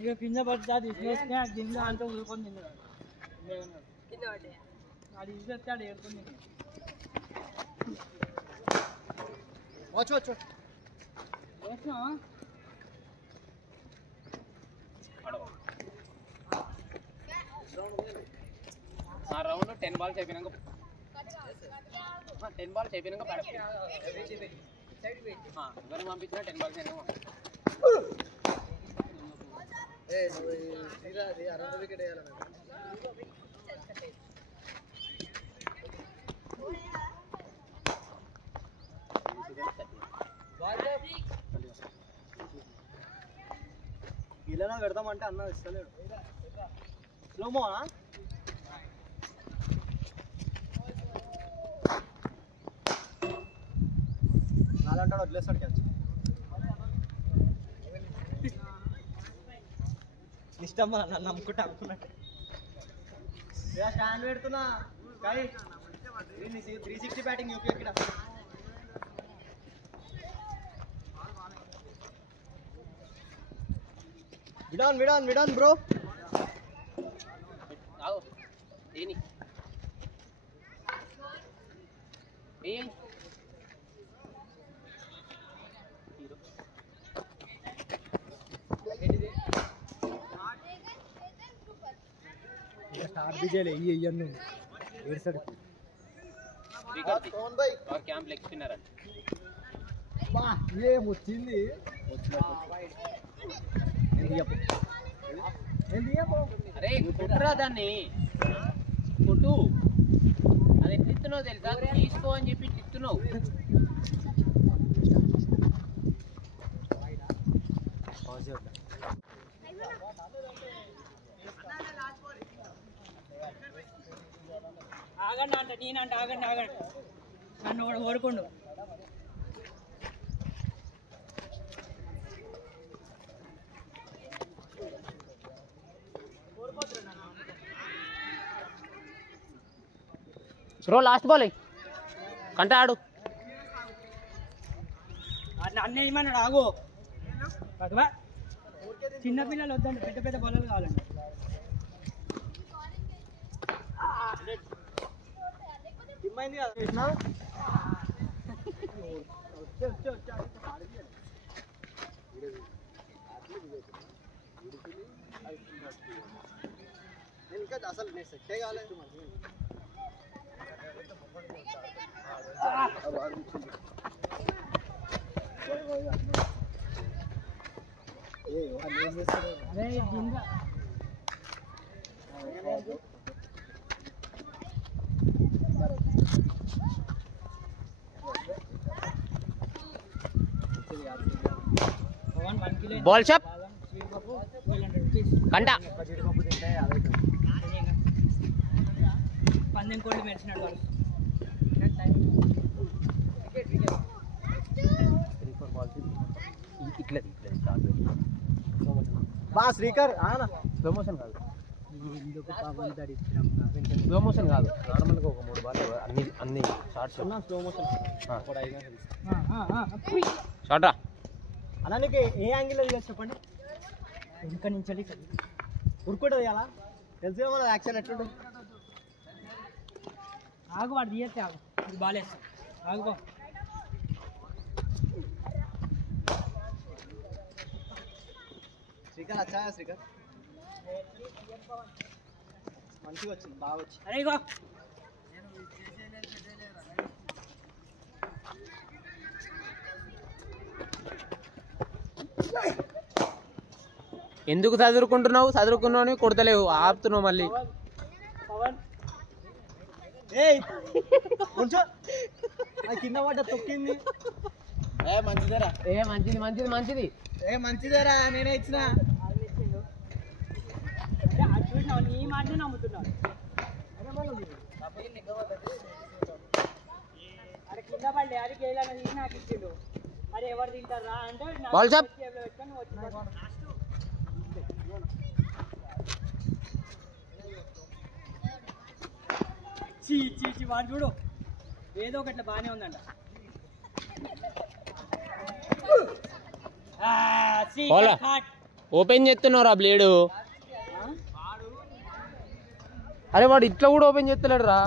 ఇక కింద పడుతుంది అది ఇసుకొస్తే కింద అంతా ఊరుకొని తిన్నాడు అది ఇసుకొస్తే అది ఏడుకొని తిన్నాడు రౌండ్ 10 balls అయిపోయినాక 10 balls అయిపోయినాక ఎవరు పంపించినా 10 balls అయినా ఇలా పెడతామంటే అన్న ఇస్తలేడు స్లోమో నాలంటాడు వదిలేస్తాడు క్యాచ్ ఇష్టమ్మా నన్ను నమ్ముకుంటే అనుకున్నట్టు స్టాండ్ పెడుతున్నా కానీ 360 బ్యాటింగ్ యూపీ ఇక్కడ విడాన్ బ్రో దేని స్టార్ బిజేలే ఇయ్యన్ను ఏడ్సడు कौन भाई और कैंप लेग स्पिनर है బా ఏం వచ్చింది అరే కుట్రా దాన్ని కుట్టు అది ఎట్లా ఇస్తున్నావు తెలుసా తీసుకో అని చెప్పి ఇస్తున్నావు ఆగండి అంట నేనంట ఆగండి నన్ను కూడా ఓడుకోండు బ్రో లాస్ట్ బాల్ కంట ఆడు అన్నీ ఏమన్నాడు ఆగు చిన్న పిల్లలు వద్దండి పెద్ద పెద్ద బొల్లలు కావాలండి ఇంకా అసలు నేను సెట్టే కాలేదు बॉल शॉट कंटा పందెం కోళ్ళు మెరిచినాడు వాడు ఇట్లా బా శ్రీకర్ స్లో మోషన్ కాదు స్లో మోషన్ కాదు నార్మల్గా ఒక 3 బాల్ అన్ని షార్ట్స్ స్లో మోషన్ షార్టా అలా నీకు ఏ యాంగిల్లో తీయచ్చు చెప్పండి వెనుక నుంచి ఉరుకుంటుంది అలా తెలిసి మన యాక్షన్ ఎట్లుంటుంది ఆగు వాడు తీయస్తే ఆగు ఇది బాలేస్తా ఆగుపో శ్రీకర్ వచ్చాయా శ్రీకర్ మంచిగా వచ్చింది బాగా వచ్చింది అరే ఇగో ఎందుకు చదువుకున్నావు కొడతలేవు ఆపుతున్నావు మళ్ళీ ఏయ్ కొంచెం కింద పడ్డ తొక్కింది మంచిదేరా మంచిది మంచిదేరా నేనే ఇచ్చిన చూసినావు నీ మాటనే నమ్ముతున్నావు అరే కింద పడ్డే అది గేయాలని నాకు ఇచ్చిండు అరే ఎవరు తింటారా అంటే బాల్ షాట్ చీ వాడు చూడు ఏదో ఒకట్లా బాగానే ఉందంట పోలా ఓపెన్ చేస్తున్నావురా బ్లేడు. అరే వాడు ఇట్లా కూడా ఓపెన్ చేస్తలేడు రా.